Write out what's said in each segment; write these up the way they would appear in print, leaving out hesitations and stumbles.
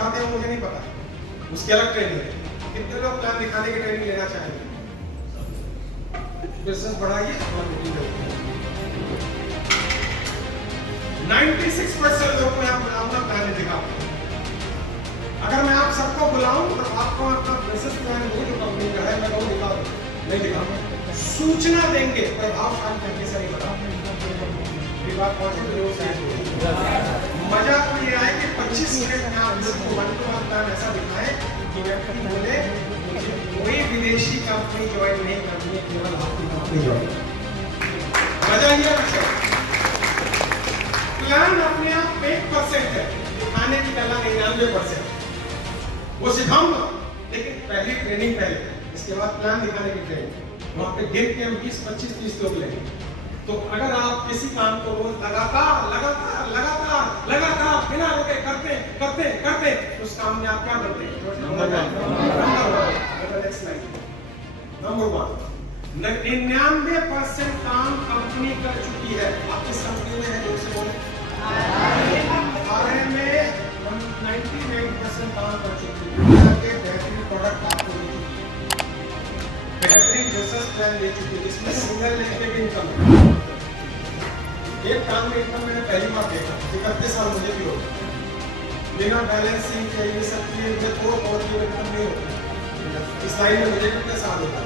दिखाते हैं मुझे नहीं पता, उसकी अलग ट्रेनिंग है। कितने लोग प्लान दिखाने की ट्रेनिंग लेना चाहेंगे? बिजनेस बढ़ाइए, 96% लोगों को यहाँ बुलाऊंगा प्लान दिखाओ। अगर मैं आप सबको बुलाऊं तो आपको अपना बिजनेस प्लान वो जो कंपनी का है मैं वो दिखा दूं, नहीं दिखाऊंगा। सूचना देंगे, प्रभावशाली तरीके से नहीं बताऊंगा। ये बात पहुंचे तो मजा तो ये आए कि 25 मिनट में आप इसको 1-to-1 प्लान ऐसा दिखाएं कि व्यक्ति बोले मुझे कोई विदेशी कंपनी ज्वाइन नहीं करनी है, केवल आपकी कंपनी ज्वाइन। मजा ये है। प्लान अपने आप 1% है, दिखाने की कला 99%। वो सिखाऊंगा, लेकिन पहली ट्रेनिंग पहले, इसके बाद प्लान दिखाने की ट्रेनिंग। वहां पे गिन के हम 20, 25, 30 लोग लेंगे। तो अगर आप किसी काम को रोज लगातार बिना रुके करते तो उस काम में आप क्या करते हैं? नंबर 1, 99% काम कंपनी कर चुकी है। आप किस कंपनी में है? जोर से बोले। RA में 99% काम कर चुकी है। बेहतरीन प्रोडक्ट आपको दे चुकी है, बेहतरीन बिजनेस प्लान दे चुकी है, जिसमें सिंगल लेके भी इनकम है। एक काम में इतना मैंने पहली बार देखा, 31 साल मुझे भी हो गए, बिना बैलेंसिंग के ये सब चीजें मुझे थोड़ा बहुत इनकम नहीं होती। इस लाइन में मुझे कितने साल हो गए,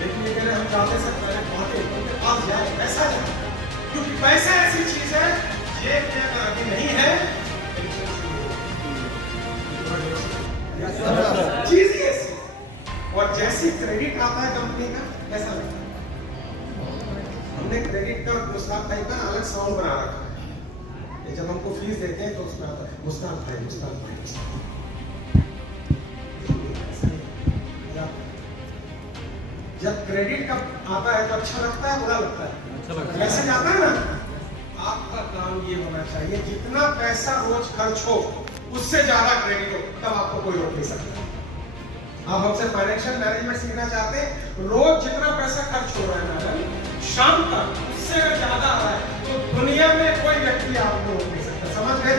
लेकिन ये कहने हम चाहते सब पहले पहुंचे उनके पास जाए, पैसा जाए, क्योंकि पैसा ऐसी चीज है ये अगर अभी नहीं है चीज ही ऐसी। और जैसी क्रेडिट आता है कंपनी का कैसा लगता है? हमने क्रेडिट का मुस्कान टाइप का अलग साउंड बना रखा है, जब हमको फीस देते हैं तो उसमें आता है मुस्कान भाई। जब क्रेडिट का आता है तो अच्छा लगता है, बुरा लगता है? मैसेज आता है ना, आपका काम ये होना चाहिए जितना पैसा रोज खर्च हो उससे ज्यादा क्रेडिट हो, तब आपको कोई रोक नहीं सकता। आप हमसे फाइनेंशियल मैनेजमेंट सीखना चाहते हैं, रोज जितना पैसा खर्च हो रहा है मैडम, शाम तक उससे अगर ज्यादा आ रहा है तो दुनिया में कोई व्यक्ति आपको रोक नहीं सकता। समझ गए?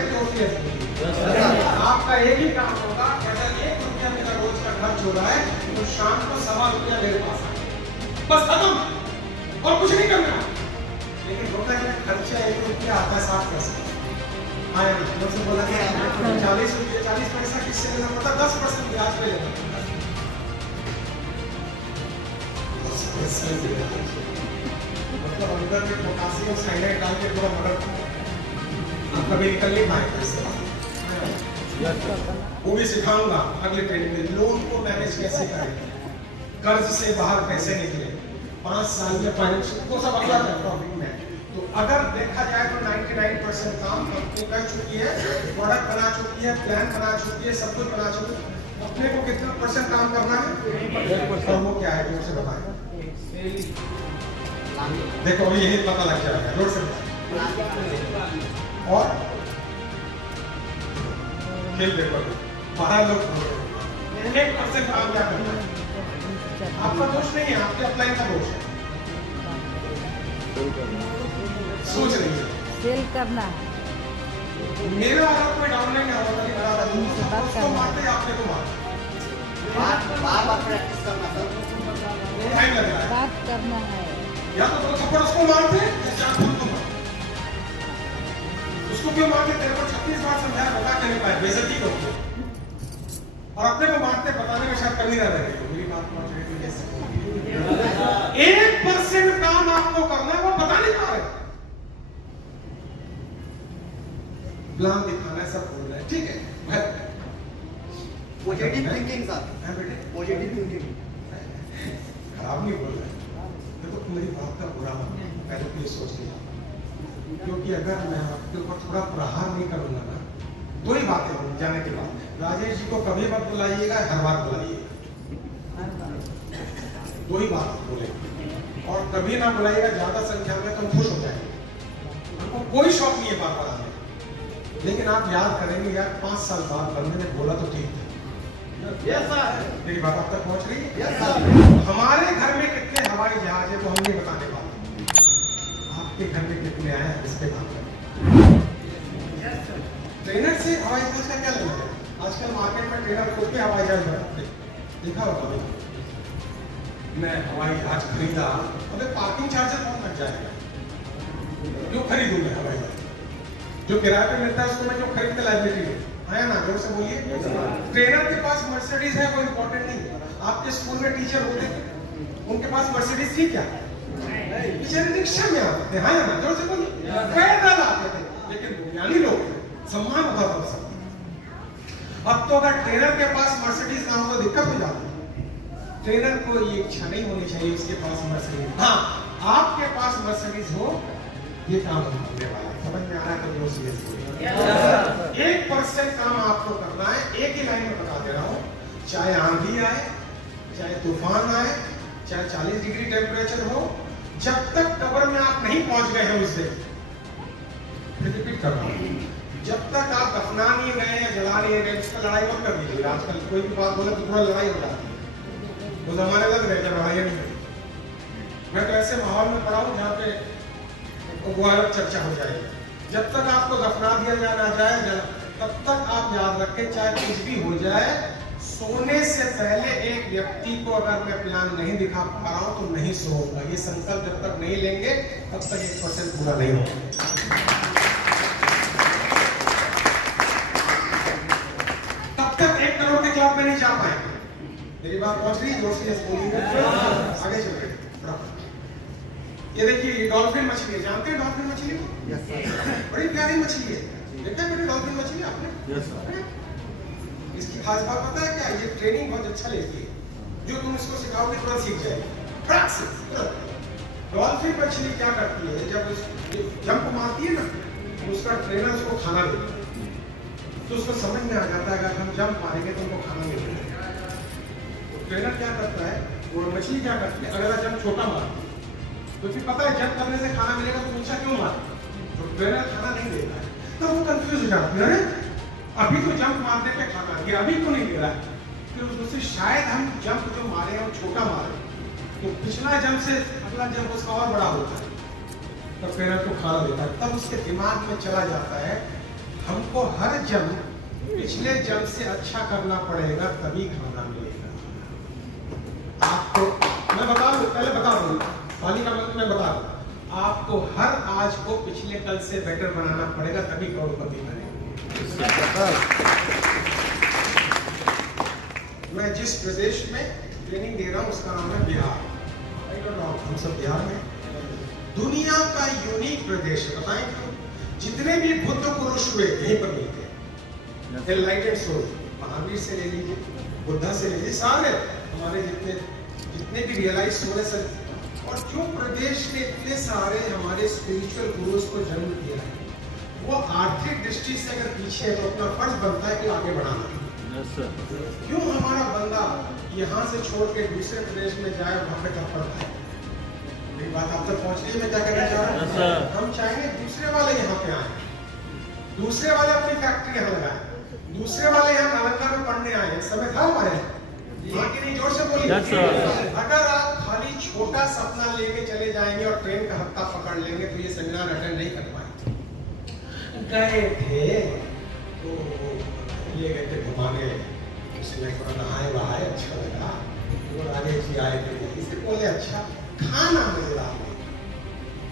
आपका एक ही काम होगा, अगर 1 रुपया मेरा रोज का खर्च हो रहा है तो शाम को 1.25 रुपया मेरे पास आए, बस खत्म, और कुछ नहीं करना। लेकिन होता है खर्चा 1 रुपया आता है 60 पैसे आया ना, मुझसे बोला कि 40 रुपये 40 पैसा किससे लेना पड़ता? 10% ब्याज पे लेना पड़ता। मतलब अंदर में पोटासियम साइनाइड डाल के थोड़ा मदद आप कभी निकल नहीं पाएंगे इससे। वो भी सिखाऊंगा अगले ट्रेनिंग में। लोन को मैनेज कैसे करें, कर्ज से बाहर कैसे निकले, 5 साल में फाइनेंशियल तो सब अगला टॉपिक में। तो अगर देखा जाए तो 99% काम कंपनी कर चुकी है, प्रोडक्ट बना चुकी है, प्लान बना चुकी है, सब कुछ बना चुकी है। अपने को कितना % काम करना है? 1%। और वो क्या है जोर से बताएं। देखो यही पता लग जाएगा, जोर से और खेल देखो 12 लोग 1% काम क्या करना है? आपका दोष नहीं है, आपके अपलाइन का दोष है। सोच रही है सेल करना है। मेरा वाला कोई डाउन नहीं होगा, उसको मारते आपने को मारते बार प्रैक्टिस करना सर, टाइम लग रहा है। बात करना है, या तो थप्पड़ उसको मारते या चाकू उसको मारते। उसको क्यों मारते? तेरे को 36 बार समझाया, बता के नहीं पाए, बेइज्जती करोगे। और अपने को मारते बताने में शायद कमी ना रहेगी। मेरी बात पहुंच रही है? 1% काम आपको करना है, वो बता नहीं पा रहे। प्लान दिखाना है, सब बोल रहे हैं, ठीक है। पॉजिटिव थिंकिंग सर, बेटे पॉजिटिव थिंकिंग खराब नहीं बोल रहे। देखो मेरी बात का बुरा पहले तो ये सोच लिया, क्योंकि अगर मैं आपके ऊपर थोड़ा प्रहार नहीं करूंगा ना, 2 ही बातें होंगी जाने के बाद। राजेश जी को कभी मत बुलाइएगा, हर बार बुलाइएगा, 2 ही बात बोलेंगे। और कभी ना बुलाइएगा ज्यादा संख्या में, तो हम खुश हो जाएंगे। हमको कोई शौक नहीं है बात बनाने, लेकिन आप याद करेंगे यार 5 साल बाद बंदे ने बोला तो ठीक था। यस सर, मेरी बात आप तक पहुंच रही है? Yes sir. हमारे घर में कितने हवाई जहाज है तो हम नहीं बताने वाले, आपके घर में कितने आए हैं इस पे बात करें। ट्रेनर से हवाई जहाज का क्या लेना है? आजकल मार्केट में ट्रेनर खुद भी हवाई जहाज बनाते हैं, देखा होगा भाई। मैं हवाई जहाज खरीदा, अबे पार्किंग चार्जर कौन लग जाएगा, क्यों खरीदूं मैं हवाई जहाज? जो किराए पे मिलता है उसको मैं जो खरीद के लाइबिलिटी लूं, है ना? जोर से बोलिए। ट्रेनर के पास मर्सिडीज है कोई इंपॉर्टेंट नहीं। आपके स्कूल में टीचर होते थे, उनके पास मर्सिडीज थी क्या? बेचारे रिक्शा में आते थे, है ना? जोर से बोलिए। पैदल आते थे, लेकिन बुनियादी लोग थे, सम्मान होता था सब। अब तो अगर ट्रेनर के पास मर्सिडीज ना हो तो दिक्कत हो जाती है। ट्रेनर को ये इच्छा नहीं होनी चाहिए उसके पास मर्सिडीज, हाँ आपके पास मर्सिडीज हो, ये काम होने वाला है। समझ में आ रहा है? तो 1% काम आपको करना है, एक ही लाइन में बता दे रहा हूं, चाहे आंधी आए, चाहे तूफान आए, चाहे 40 डिग्री टेम्परेचर हो, जब तक कब्र में आप नहीं पहुंच गए हैं उस दिन, रिपीट कर रहा हूं, जब तक आप दफना नहीं गए या जला नहीं गए, उसका लड़ाई मत कर दीजिए। आजकल कोई भी बात बोले तो थोड़ा लड़ाई हो जाती है, वो जमाने लग रहे जब लड़ाई नहीं हुई। मैं तो ऐसे माहौल में पड़ा हूं जहाँ पे वो अलग चर्चा हो जाएगी। जब तक आपको दफना दिया ना जाए, तब तक आप याद रखें, चाहे कुछ भी हो जाए, सोने से पहले एक व्यक्ति को अगर मैं प्लान नहीं दिखा पा रहा हूं तो नहीं सोऊंगा। ये संकल्प जब तक नहीं लेंगे तब तक 1% पूरा नहीं होगा। तब तक 1 करोड़ के क्लब में नहीं जा पाएंगे। मेरी बात पहुंच रही है? जोर से बोलिए। आगे चल रहे ये देखिए, डॉल्फिन मछली है, जानते हैं डॉल्फिन मछली को? Yes sir. बड़ी प्यारी मछली है, देखा है बेटे डॉल्फिन मछली आपने? Yes sir. इसकी खास बात पता है क्या? ये ट्रेनिंग बहुत अच्छा लेती है, जो तुम इसको सिखाओगे तुरंत सीख जाएगी, फटाक से। डॉल्फिन मछली क्या करती है, जब जंप मारती है ना, तो उसका ट्रेनर उसको खाना देता है, तो उसको समझ में आ जाता है अगर हम जंप मारेंगे तो उनको खाना मिलेगा। तो ट्रेनर क्या करता है, वो मछली क्या करती है, अगर जंप छोटा मारती है तो फिर पता है जंप करने से खाना मिलेगा, तो ऊंचा क्यों मारे? तो ट्रेनर खाना नहीं देता है, तो वो कंफ्यूज हो जाता है, अरे अभी तो जंप मारने पे खाना दिया, अभी तो नहीं दे रहा है। फिर उससे शायद हम जंप जो मारे हम छोटा मारे, तो पिछला जंप से अगला जंप उसका और बड़ा होता है, तो ट्रेनर को खाना देता है। तब उसके दिमाग में चला जाता है, हमको हर जंप पिछले जंप से अच्छा करना पड़ेगा, तभी खाना मिलेगा। आपको मैं बता दूं, पहले बता दूं, पानी का मतलब मैं बता दूं, आपको हर आज को पिछले कल से बेटर बनाना पड़ेगा, तभी करोड़पति बनेंगे। मैं जिस प्रदेश में ट्रेनिंग दे रहा हूं उसका नाम है बिहार। हम सब बिहार में, दुनिया का यूनिक प्रदेश है। बताएं क्यों? जितने भी बुद्ध पुरुष हुए यहीं पर मिलते हैं, एनलाइटेड सोल, महावीर से ले लीजिए, बुद्धा से ले लीजिए, सारे हमारे जितने भी रियलाइज सोल है। और जो प्रदेश ने इतने सारे हमारे स्पिरिचुअल गुरुज को जन्म दिया है, वो आर्थिक दृष्टि से अगर पीछे है तो अपना फर्ज बनता है कि आगे बढ़ाना। क्यों हमारा बंदा यहाँ से छोड़ के दूसरे प्रदेश में जाए, वहां पे क्या पड़ता है? मेरी बात आप तक पहुंच रही है? मैं क्या कहना चाह रहा हूँ, हम चाहेंगे दूसरे वाले यहाँ पे आए, दूसरे वाले अपनी फैक्ट्री यहाँ लगाए, दूसरे वाले यहाँ नालंदा में पढ़ने आए। समय था हमारे यहाँ की नहीं? जोर से बोलिए। अगर आप खाली छोटा सपना लेके चले जाएंगे और ट्रेन का हत्था पकड़ लेंगे तो ये सेमिनार अटेंड नहीं कर पाएंगे। गए थे तो ये गए थे घुमाने, उसमें थोड़ा नहाए वहाए, अच्छा लगा। वो राजेश जी आए थे, इसे बोले अच्छा खाना मजेदार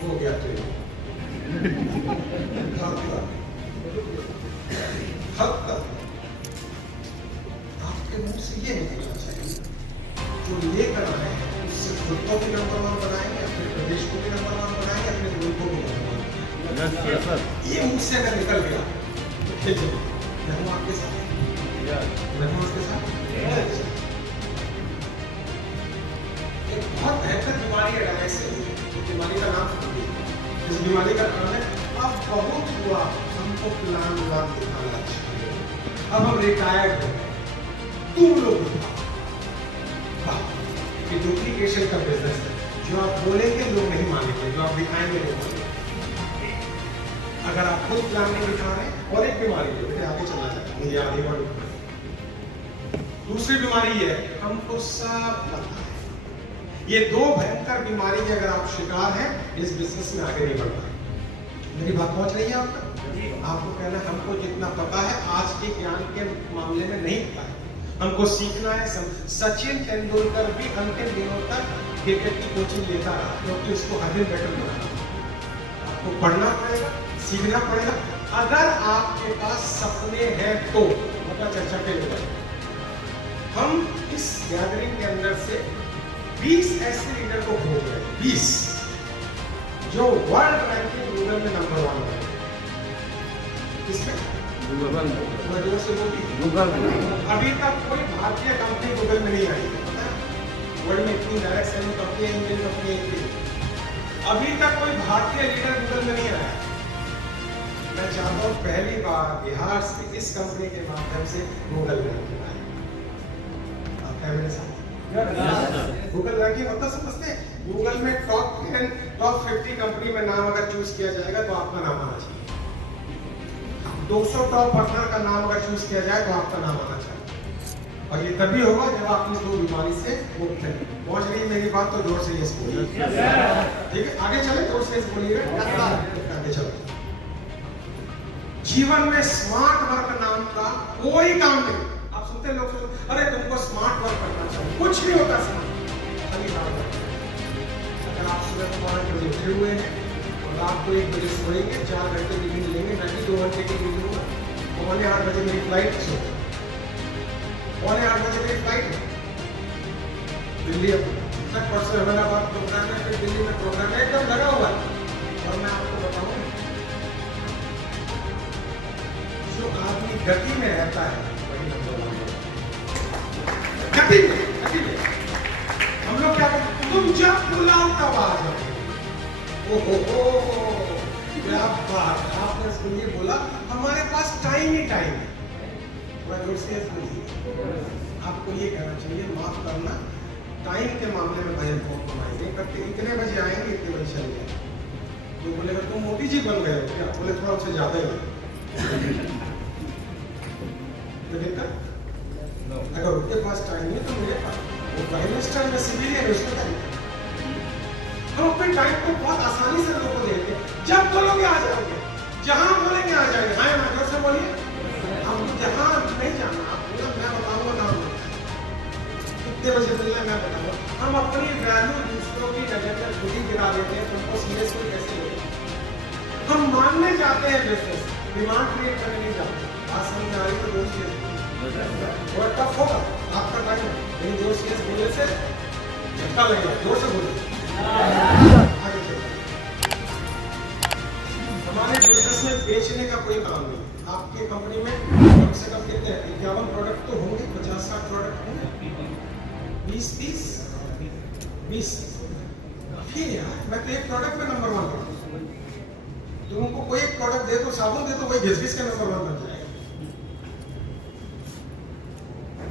हो गया ट्रेन। आपके मुंह से ये निकलना चाहिए, जो लेकर आए हैं उससे खुद को भी नंबर 1 बनाएंगे, अपने प्रदेश को भी नंबर 1 बनाएंगे, अपने मुल्क को भी नंबर 1। ये मुंह से अगर निकल गया तो खेल चलिए, मैं हूँ आपके साथ, मैं हूँ आपके साथ। एक बहुत बेहतर बीमारी है डायलिसिस, बीमारी का नाम सुनिए। इस बीमारी का नाम है, अब बहुत हुआ हमको प्लान दिखाना चाहिए, अब हम रिटायर्ड हो गए, तुम लोग ये डुप्लीकेशन का बिजनेस है। जो आप बोलेंगे लोग नहीं मानेंगे, जो आप दिखाएंगे लोग मानेंगे। अगर आप खुद प्लान नहीं दिखा रहे, और एक बीमारी है, आगे चलना चाहिए, मुझे आगे बढ़। दूसरी बीमारी है, हमको सब पता है। ये दो भयंकर बीमारी के अगर आप शिकार हैं, इस बिजनेस में आगे नहीं बढ़ पाएंगे। मेरी बात पहुंच रही है आपका? आपको कहना हमको जितना पता है आज के ज्ञान के मामले में नहीं पता है, हमको सीखना है। सचिन तेंदुलकर भी अंतिम दिनों तक क्रिकेट की कोचिंग लेता रहा क्योंकि उसको हर दिन बेटर बनाना। आपको पढ़ना पड़ेगा, सीखना पड़ेगा। अगर आपके पास सपने हैं तो मतलब चर्चा के लिए हम इस गैदरिंग के अंदर से 20 ऐसे लीडर को खोज रहे हैं, 20 जो वर्ल्ड रैंकिंग गूगल में नंबर 1 है। किसमें? गूगल में। अभी तक कोई भारतीय कंपनी गूगल में नहीं आई है। वर्ल्ड में इतनी direct selling company, Indian company, अभी तक कोई भारतीय लीडर गूगल में नहीं आया। मैं चाहता हूँ पहली बार बिहार से इस कंपनी के माध्यम से गूगल रैंकिंग आए। आप है मेरे साथ? गूगल रैंकिंग मतलब समझते हैं? गूगल में टॉप 10, टॉप 50 कंपनी में नाम अगर चूज किया जाएगा तो आपका नाम आना चाहिए। 200 टॉप पार्टनर का नाम अगर चूज किया जाए तो आपका नाम आना चाहिए। और ये तभी होगा जब आप इस 2 बीमारी से मुक्त हैं। पहुंच रही है मेरी बात तो जोर से यस बोलिए। ठीक है, आगे चले, जोर से यस बोलिएगा। आगे चलो। जीवन में स्मार्ट वर्क नाम का कोई काम नहीं। आप सुनते हैं लोग सोचते अरे तुमको स्मार्ट वर्क करना चाहिए, कुछ नहीं होता स्मार्ट, खाली काम है। अगर आप सुबह को 5 बजे उठे हुए हैं और आपको 1 बजे सोएंगे, 4 घंटे की नींद लेंगे, ना कि 2 घंटे की नींद लूंगा। 8:15 बजे मेरी फ्लाइट है, 8:15 बजे मेरी फ्लाइट है दिल्ली। तक परसों अहमदाबाद प्रोग्राम है, फिर दिल्ली में प्रोग्राम है, एकदम लगा हुआ है। और मैं आपको बताऊं जो आदमी गति में रहता है वही नंबर 1 है। गति में हम लोग क्या कहते हैं, तुम जब बुलाओ तब आ जाओ। ओहो क्या बात, आपने सुनिए बोला हमारे पास टाइम ही टाइम है। आपको ये कहना चाहिए माफ करना, टाइम के मामले में भजन कॉम्प्रोमाइज नहीं करते। इतने बजे आएंगे, इतने बजे चले जाएंगे। तो बोलेगा तुम मोदी जी बन गए क्या? बोले थोड़ा उससे ज्यादा ही अगर उनके पास टाइम है तो मेरे पास, वो प्राइम मिनिस्टर में सिविलियन उसको टाइम। हम अपने टाइम को बहुत आसानी से लोगों को देते हैं। जब बोलोगे आ जाओगे, जहां बोलेंगे आ जाएंगे। हाँ ना, जोर से बोलिए। आपको जहां नहीं जाना, आप बोला मैं बताऊंगा नाम कितने बजे मिलना मैं बताऊंगा। हम अपनी वैल्यू दूसरों की नजर में खुद ही गिरा देते हैं, तुमको सीरियस कोई कैसे ले। हम मानने जाते हैं बिजनेस, डिमांड क्रिएट करने नहीं जाते। आज समझ आ रही तो दोस्त और टफ होगा आपका टाइम, लेकिन जोर से बोलने से झटका लगेगा। जोर से बोलिए। आगे चलिए। हमारे बिजनेस में बेचने का कोई काम नहीं। आपके कंपनी में कम से कम कितने 51 प्रोडक्ट तो होंगे, 50-60 प्रोडक्ट होंगे, 20-30 20। काफी है यार। मैं तो एक प्रोडक्ट में नंबर 1 हूं। तुमको कोई एक प्रोडक्ट दे दो, साबुन दे दो, वही घिस-घिस के नंबर 1 बन जाएगा।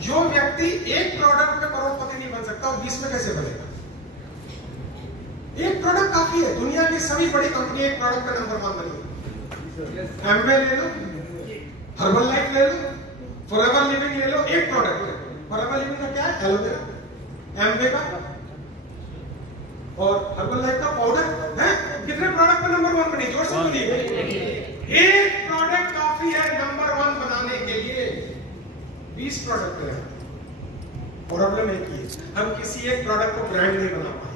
जो व्यक्ति एक प्रोडक्ट में करोड़पति नहीं बन सकता, वो 20 में कैसे बनेगा? एक प्रोडक्ट काफी है। दुनिया की सभी बड़ी कंपनी एक प्रोडक्ट का नंबर 1 बनी। एमवे ले लो, हर्बल लाइफ ले लो, फॉरएवर लिविंग ले लो, एक प्रोडक्ट है। फॉरएवर लिविंग का क्या है? एलोवेरा। एमवे का और हर्बल लाइफ का पाउडर है। कितने प्रोडक्ट का नंबर 1 बनी? जोर से बोलिए। एक प्रोडक्ट काफी है नंबर 1 बनाने के लिए। 20 प्रोडक्ट है। प्रॉब्लम एक ही है, हम किसी एक प्रोडक्ट को ब्रांड नहीं बना पाए।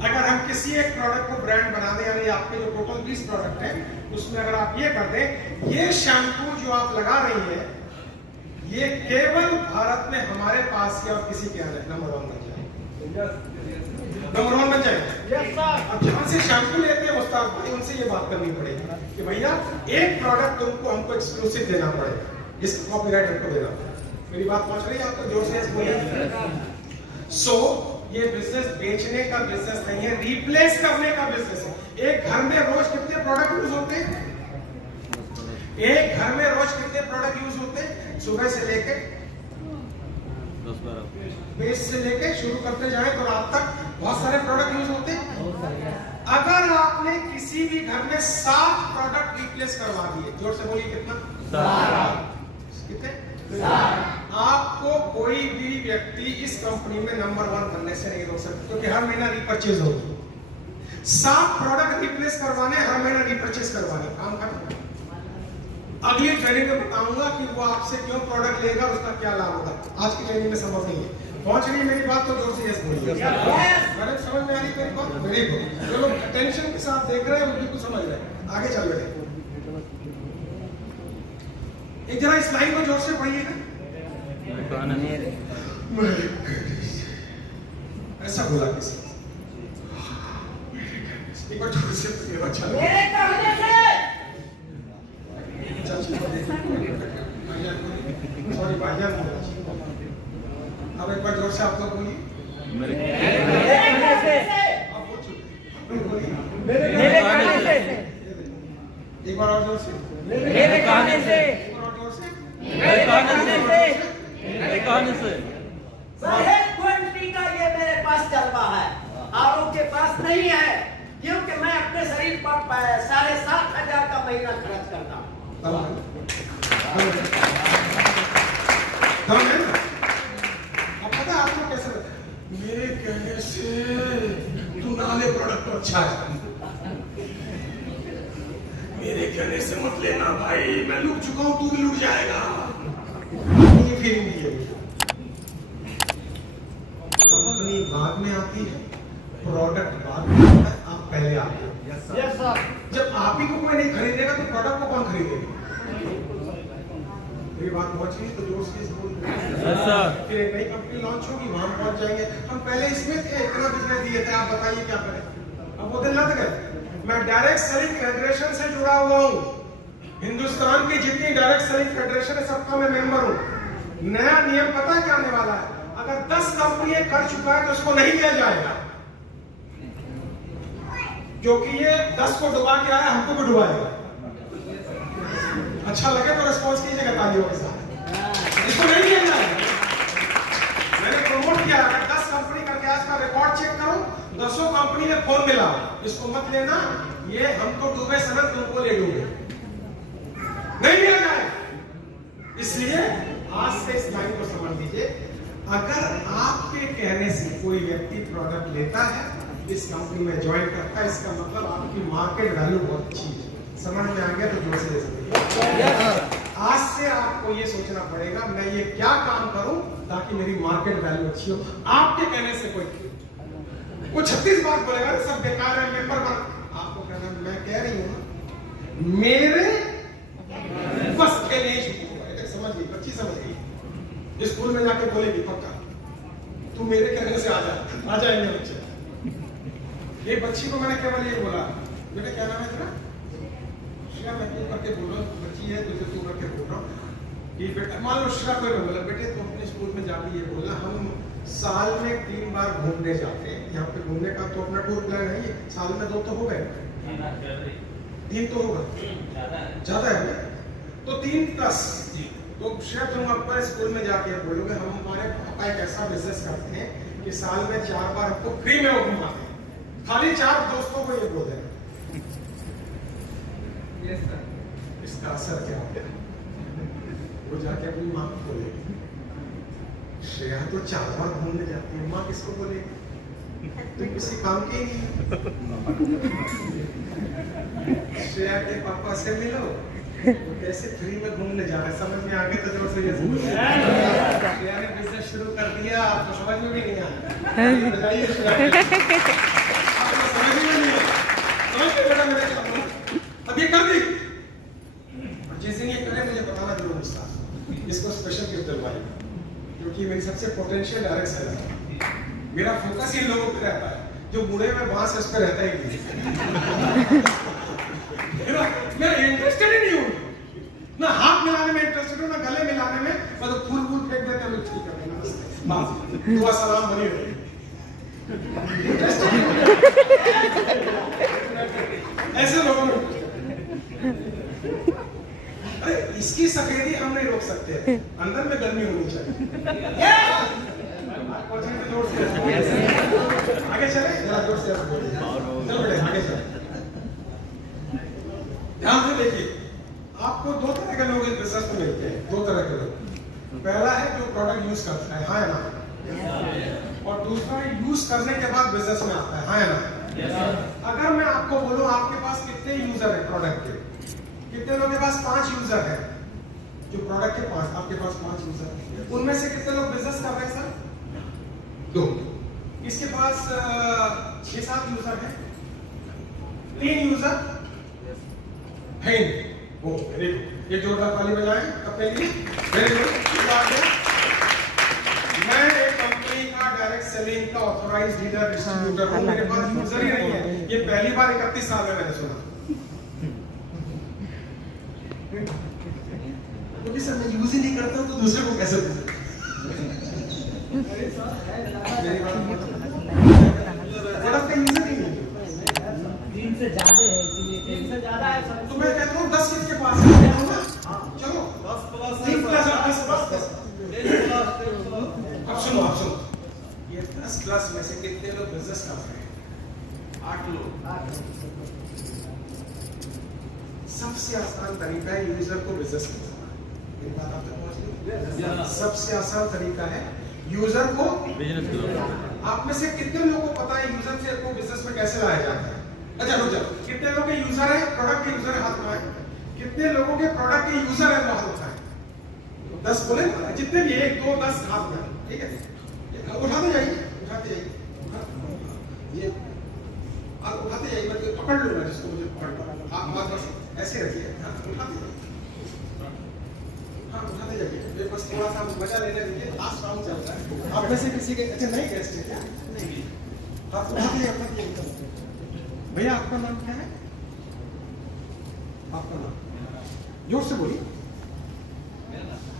अगर हम किसी एक प्रोडक्ट को ब्रांड बना दें, यानी आपके जो टोटल 20 प्रोडक्ट है उसमें अगर आप ये कर दें, ये शैम्पू जो आप लगा रही है ये केवल भारत में हमारे पास के और किसी के यहाँ नंबर 1 बन जाए। नंबर 1 बन जाए। अब जहां से शैम्पू लेते हैं मुस्ताक भाई, उनसे ये बात करनी पड़ेगी कि भैया एक प्रोडक्ट तुमको हमको एक्सक्लूसिव देना पड़ेगा, इसका कॉपीराइट हमको देना पड़ेगा। मेरी बात पहुंच रही है आपको? जोर से बोलिए। सो ये बिजनेस बेचने का बिजनेस नहीं है, रिप्लेस करने का बिजनेस है। एक घर में रोज कितने प्रोडक्ट यूज होते हैं? एक घर में रोज कितने प्रोडक्ट यूज होते हैं? सुबह से लेके 10-12 बेस से लेके शुरू करते जाए तो रात तक बहुत सारे प्रोडक्ट यूज होते हैं। अगर आपने किसी भी घर में 7 प्रोडक्ट रिप्लेस करवा दिए, जोर से बोलिए कितना? कितने? आपको कोई भी व्यक्ति इस कंपनी में नंबर 1 बनने से नहीं रोक सकता, क्योंकि हर महीना रीपरचेज होगी। 7 प्रोडक्ट रिप्लेस करवाने, हर महीने रिपर्चेस करवाने, काम खत्म। अगली ट्रेनिंग में बताऊंगा कि वो आपसे क्यों प्रोडक्ट लेगा और उसका क्या लाभ होगा। आज की ट्रेनिंग में संभव नहीं है। पहुंच रही है मेरी बात तो जोर से यस बोलिए। मैडम समझ में आ रही मेरी बात? Very good. जो लोग अटेंशन के साथ देख रहे हैं वो बिल्कुल समझ रहे हैं। आगे चल रहे हैं। एक जरा इस लाइन को जोर से पढ़िएगा। ऐसा बोला किसी एक बार जोर से पढ़िएगा। अच्छा मेरे कहने से सॉरी भाईजान, अब एक बार जोर से आप लोग बोलिए। मेरे कहने से आप बोल चुके बोलिए। मेरे कहने से एक बार और जोर से। मेरे कहने से एक बार और जोर से। मेरे कहने से मेरे कहने से साहेब क्वांटिटी का ये मेरे पास जलवा है, आरोप के पास नहीं है, क्योंकि मैं अपने शरीर पर 7,500 का महीना खर्च करता हूँ। दम है ना? अब पता है आपको कैसे लगता है? मेरे कहने से तू नाले प्रोडक्ट तो अच्छा है, मेरे कहने से मत लेना भाई, मैं लुट चुका हूं, तू भी लुट जाएगा। ये फीलिंग है। कंपनी बाद में आती है, प्रोडक्ट बाद में आता है, आप पहले आते हैं। Yes sir. जब आप ही को कोई नहीं खरीदेगा तो प्रोडक्ट को कौन खरीदेगा? मेरी बात पहुंच गई तो जोर से बोल। Yes sir. फिर एक नई कंपनी लॉन्च होगी, वहां पहुंच जाएंगे। हम पहले इसमें थे, इतना बिजनेस दिए थे, आप बताइए क्या करें? अब वो दिन लग गए। मैं डायरेक्ट सेलिंग फेडरेशन से जुड़ा हुआ हूँ। हिंदुस्तान की जितनी डायरेक्ट सेलिंग फेडरेशन है सबका मैं मेंबर हूँ। नया नियम पता है क्या आने वाला है? अगर 10 कंपनी कर चुका है तो उसको नहीं लिया जाएगा, क्योंकि ये 10 को डुबा के आया, हमको भी डुबाएगा। अच्छा लगे तो रिस्पॉन्स कीजिएगा तालियों के साथ। इसको नहीं लिया जाएगा। मैंने प्रमोट किया, अगर 10 कंपनी करके आज का रिकॉर्ड चेक करो, 10 कंपनी में फोन मिला, इसको मत लेना, ये हमको डूबे समय तुमको ले डूबे, नहीं लिया जाए। इसलिए आज से इस लाइन को समझ लीजिए। अगर आपके कहने से कोई व्यक्ति प्रोडक्ट लेता है, इस कंपनी में ज्वाइन करता है, इसका मतलब आपकी मार्केट वैल्यू बहुत अच्छी है। समझ में आ गया तो जोर से आज से आपको ये सोचना पड़ेगा, मैं ये क्या काम करूं ताकि मेरी मार्केट वैल्यू अच्छी हो। आपके कहने से कोई 36 बात बोलेगा सब बेकार है, मेंबर बना। आपको कहना मैं कह रही हूं मेरे बस के लिए समझ गई, बच्ची समझ गई। स्कूल में जाके बोलेगी पक्का तू मेरे कहने से आ जाएंगे बच्चे। ये बच्ची को मैंने केवल ये बोला, बेटा क्या नाम है तेरा? श्रेया। मैं तू करके बोल रहा हूँ, बच्ची है तुझे तू करके बोल रहा हूँ कि बेटा, मान लो श्रेया को बोला बेटे तू अपने स्कूल में जाके ये बोला हम साल में 3 बार घूमने जाते हैं। यहाँ पे घूमने का तो अपना टूर प्लान है, साल में 2 तो हो गए, 3 तो होगा, ज्यादा है तो 3 प्लस। तो श्रेया तुम अपने स्कूल में जाके बोलोगे हम हमारे पापा एक ऐसा बिजनेस करते हैं कि साल में 4 बार हमको फ्री में वो घुमाते हैं, खाली 4 दोस्तों को ये बोल देना। इसका असर क्या होगा? वो जाके अपनी माँ को बोलेगी श्रेया तो 4 बार घूमने जाती है, माँ किसको बोलेगी? तुम किसी काम के ही नहीं। श्रेया के पापा से मिलो, वो कैसे फ्री में घूमने जा रहे, समझ में आ गया तो जोर से ये श्रेया ने बिजनेस शुरू कर दिया, आपको समझ में भी नहीं आया। बताइए समझ में नहीं आया, समझ के बेटा मेरे क्या बोलूं? अब ये कर दी, जैसे ये करे मुझे बताना जरूर गुस्सा, इसको स्पेशल गिफ्ट दिलवाई, क्योंकि मेरी सबसे पोटेंशियल डायरेक्ट सेलर है। मेरा फोकस ही लोगों पे रहता है, जो बूढ़े में बांस उस पर रहता ही नहीं। मैं इंटरेस्टेड ही नहीं हूँ, ना हाथ मिलाने में इंटरेस्टेड हूँ, ना गले मिलाने में, मतलब फूल फूल फेंक देते हैं लोग, ठीक है बस दुआ सलाम बनी रही। ऐसे लोगों में अरे इसकी सफेदी हम नहीं रोक सकते, अंदर में गर्मी होनी चाहिए। आगे चले जरा जोर से, चलो बेटे आगे चले। ध्यान से देखिए, आपको 2 तरह के लोग इस बिजनेस में मिलते हैं, 2 तरह के लोग। पहला है जो प्रोडक्ट यूज करता है, हाँ या ना, और दूसरा यूज करने के बाद बिजनेस में आता है, हाँ या ना। अगर मैं आपको बोलूं आपके पास कितने यूजर है प्रोडक्ट के, कितने लोगों के पास 5 यूजर है, जो प्रोडक्ट के पास आपके पास 5 यूजर है, उनमें से कितने लोग बिजनेस कर रहे हैं सर? 2। इसके पास 6-7 यूजर है, 3 यूजर है। वो वेरी गुड, एक जोरदार ताली बजाएं अपने लिए। Very good. मैं एक कंपनी का डायरेक्ट सेलिंग का ऑथराइज्ड डीलर डिस्ट्रीब्यूटर हूं, मेरे पास यूजर ही नहीं है। ये पहली बार 31 साल में मैंने सुना। क्योंकि सर मैं यूज ही नहीं करता हूं तो दूसरे को कैसे दूं? प्रोडक्ट का यूजर ही नहीं है। 3 से ज्यादा है, इसीलिए 3 से ज्यादा है सर। तो मैं कहता हूँ 10 किसके पास है? चलो 3 प्लस 10 अब सुनो ये 10 प्लस में से कितने लोग बिजनेस कर रहे हैं? 8 लोग। सबसे आसान तरीका है यूजर को बिजनेस में लाना। मेरी बात आप तक पहुंच गई? सबसे आसान तरीका है यूजर को बिजनेस करो। आप में से कितने लोगों को पता है यूजर से को बिजनेस में कैसे लाया जाता है? अच्छा रुक जाओ, कितने लोगों के यूजर है, प्रोडक्ट के यूजर है, हाथ उठाएं। कितने लोगों के प्रोडक्ट के यूजर है, हाथ उठाएं। 10 बोले, जितने भी 1 2 10 हाथ उठाएं, ठीक है? उठाते जाइए, उठाते जाइए। ये आप उठाते जाइए, मैं पकड़ लूंगा जिसको मुझे पकड़ना। आप हाथ बस ऐसे रखिए, उठाते जाइए। हाँ उठाते जाइए, मेरे पास थोड़ा सा मजा लेने दीजिए, लास्ट राउंड चल रहा है। आप में से किसी के अच्छा नहीं गेस्ट है क्या? नहीं। आप उठाते जाइए। भैया आपका नाम क्या है? आपका नाम जोर से बोलिए।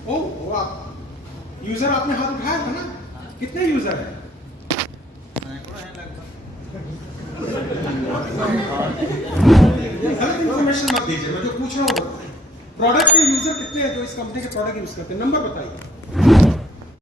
ओ आप यूजर आपने हाथ उठाया था ना? कितने यूजर है? गलत इंफॉर्मेशन मत दीजिए, मैं जो पूछ रहा हूँ बताइए। प्रोडक्ट के यूजर कितने हैं जो इस कंपनी के प्रोडक्ट यूज करते हैं? नंबर बताइए।